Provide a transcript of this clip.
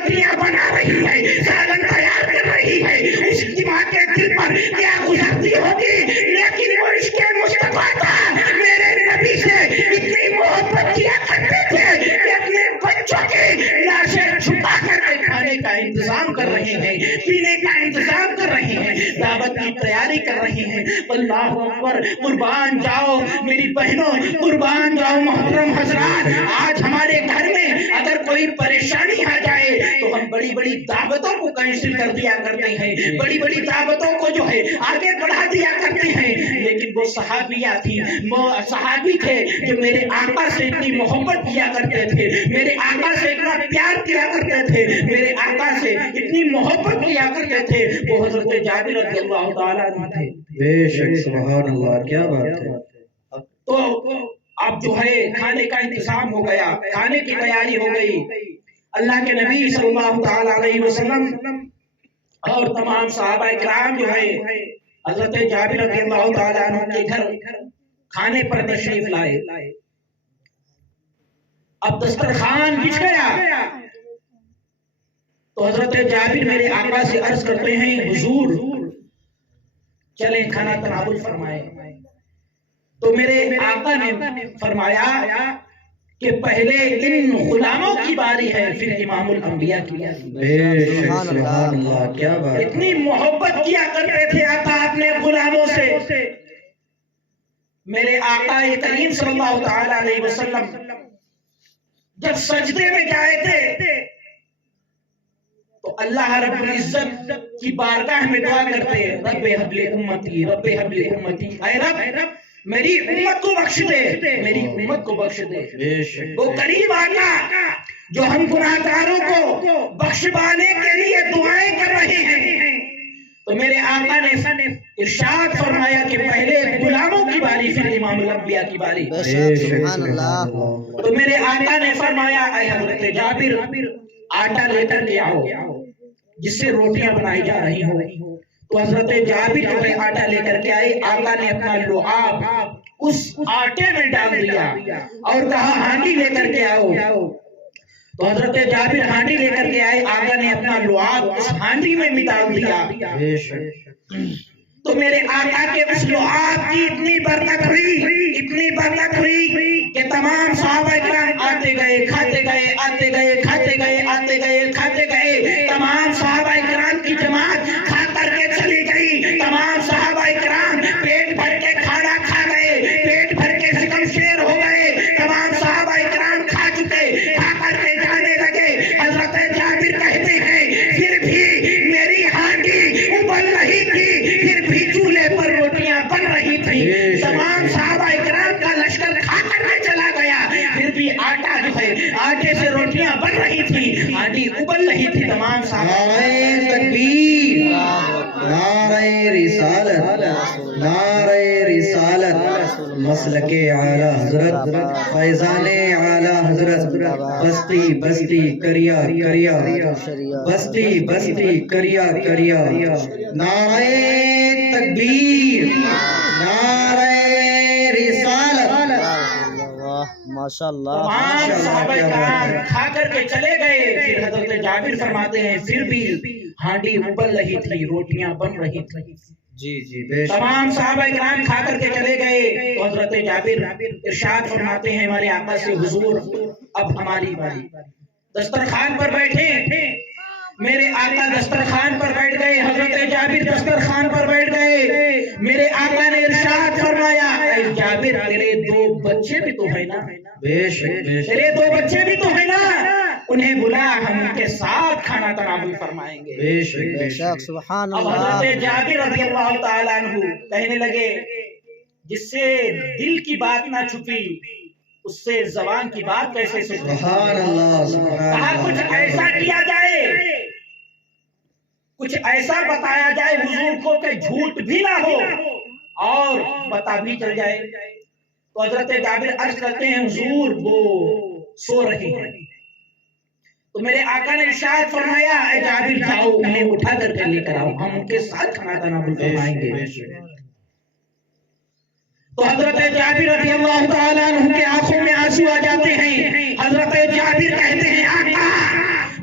روٹیاں بنا رہی ہے، سالن تیار کر رہی ہے، اس ماں کے دل پر کیا گزرتی ہوگی، لیکن وہ عشق مصطفیٰ تھا، میرے نبی سے اتنی محبت کیا کرتے تھے کہ اپنے بچوں کی لاشیں چھپا کر کھانے کا انتظام کر رہے ہیں، پینے کا انتظام کر رہے ہیں، دعوت کی تیاری کر رہے ہیں۔ اللہ اکبر، قربان جاؤ میری بہنوں، قربان جاؤ محترم حضرات۔ آج ہمارے گھر میں اگر کوئی پریشانی آ جائے تو ہم بڑی بڑی دعوتوں کو کینسل کر دیا کرتے ہیں، بڑی بڑی دعوتوں کو جو ہے آگے بڑھا دیا کرتے ہیں، لیکن وہ صحابیہ تھی، وہ صحابی تھے جو میرے آقا سے اتنی محبت کیا کرتے تھے، میرے آقا سے اتنا پیار کیا کرتے تھے، میرے آقا سے اتنی محبت کیا کرتے تھے، وہ حضرت جابر رضی اللہ تعالیٰ عنہ تھے۔ بے شک، سبحان اللہ، کیا بات ہے۔ تو اب جو ہے کھانے کا انتظام ہو گیا، کھانے کی تیاری ہو گئی، اللہ کے نبی صلی اللہ تعالیٰ علیہ وسلم اور تمام صحابہ اکرام جو ہے حضرت جابر رضی اللہ تعالیٰ عنہ کے گھر کھانے پر تشریف لائے۔ اب دسترخوان بچھ گیا تو حضرت جابر میرے آقا سے عرض کرتے ہیں، حضور چلیں کھانا تناول فرمائیں۔ تو میرے آقا نے فرمایا کہ پہلے ان غلاموں کی باری ہے، پھر امام الانبیاء کی باری۔ بے شک، سبحان اللہ، کیا بات ہے۔ اتنی محبت کیا کرتے تھے آقا اپنے غلاموں سے۔ میرے آقا کریم صلی اللہ تعالی علیہ وسلم جب سجدے میں گئے تھے تو اللہ رب العزت کی بارگاہ میں دعا کرتے، رب حب لی امتی، رب حب لی امتی، اے رب میری امت کو بخش دے، میری امت کو بخش دے۔ وہ قریب آقا جو ہم گناہگاروں کو بخشوانے کے لیے دعائیں کر رہے ہیں، تو میرے آقا نے ارشاد فرمایا کہ پہلے غلاموں کی باری پھر امام الانبیاء کی باری۔ سبحان اللہ۔ تو میرے آقا نے فرمایا، اے حضرت جابر آٹا لے کر کے آؤ جس سے روٹیاں بنائی جا رہی ہوں۔ تو حضرت جابر جو ہے آٹا لے کر کے آئے، آقا نے اپنا لعاب اس آٹے میں ڈال دیا اور کہا ہانڈی لے کر کے آؤ۔ تو حضرت جابر ہانڈی لے کر کے آئے، آقا نے اپنا لعاب اس ہانڈی میں ڈال دیا۔ تو میرے آقا کے اس لعاب کی اتنی برکت ہوئی کہ تمام صحابہ اکرام آتے گئے، کھاتے گئے، آتے گئے، کھاتے گئے، آتے گئے، کھاتے گئے۔ تمام صحابہ اکرام کی جماعت کھا کر کے چلی گئی، تمام صحابہ اکرام پیٹ بھر کے کھانا کھا گئے، پیٹ بھر کے شکم شیر ہو گئے، تمام صحابہ اکرام کھا چکے، کھا کر کے جانے لگے۔ حضرت جابر کہتے ہیں پھر بھی میری ہانڈی ابل رہی تھی، پھر بھی چولہے پر روٹیاں بن رہی تھی۔ تمام صحابہ اکرام کا لشکر کھا کر کے چلا گیا، پھر بھی آٹا جو ہے آٹے سے روٹیاں بن رہی تھی، ہانڈی ابل رہی تھی۔ تمام صحابہ نعرہ تکبیر، نعرہ رسالت، نعرہ رسالت، مسلک اعلیٰ حضرت، فیضان اعلیٰ حضرت، بستی بستی کریا کریا، بستی بستی کریا کریا، نعرہ تکبیر، نعرہ رسالت۔ ماشاءاللہ۔ تمام صحابہ کرام کھا کر کے چلے گئے۔ پھر حضرت جابر فرماتے ہیں پھر بھی ہانڈی ابل رہی تھی، روٹیاں بن رہی تھی۔ جی جی، بے شک۔ تمام صحابہ کرام کھا کر کے چلے گئے تو حضرت جابر ارشاد فرماتے ہیں ہمارے آقا سے، حضور اب ہماری باری۔ دسترخوان پر بیٹھے، میرے آقا دسترخوان پر بیٹھ گئے، حضرت جابر دسترخوان پر بیٹھ گئے۔ میرے آقا نے ارشاد فرمایا، اے جابر تیرے دو بچے بھی تو ہیں نا؟ بے شک، بے شک۔ تیرے دو بچے بھی تو ہیں نا؟ انہیں بلا، ہم ان کے ساتھ کھانا تناول فرمائیں گے۔ بے شک، بے شک، سبحان اب اللہ۔ حضرت جابر رضی اللہ تعالیٰ عنہ کہنے لگے، جس سے دل کی بات نہ چھپی اس سے زبان کی بات کیسے چھپی؟ سبحان اللہ، سبحان کہا اللہ۔ کچھ ایسا کیا جائے، کچھ ایسا بتایا جائے حضور کو کہ جھوٹ بھی نہ ہو اور پتہ بھی چل جائے۔ تو حضرت جابر عرض کرتے ہیں حضور وہ سو رہی ہیں۔ تو میرے آقا نے ارشاد فرمایا، اے جابر جاؤ انہیں اٹھا کر کے لے کر آؤ، ہم ان کے ساتھ کھانا تناول فرمائیں گے۔ تو حضرت جابر رضی اللہ تعالیٰ عنہ کے آنکھوں میں آنسو آ جاتے ہیں۔ حضرت جابر کہتے ہیں آقا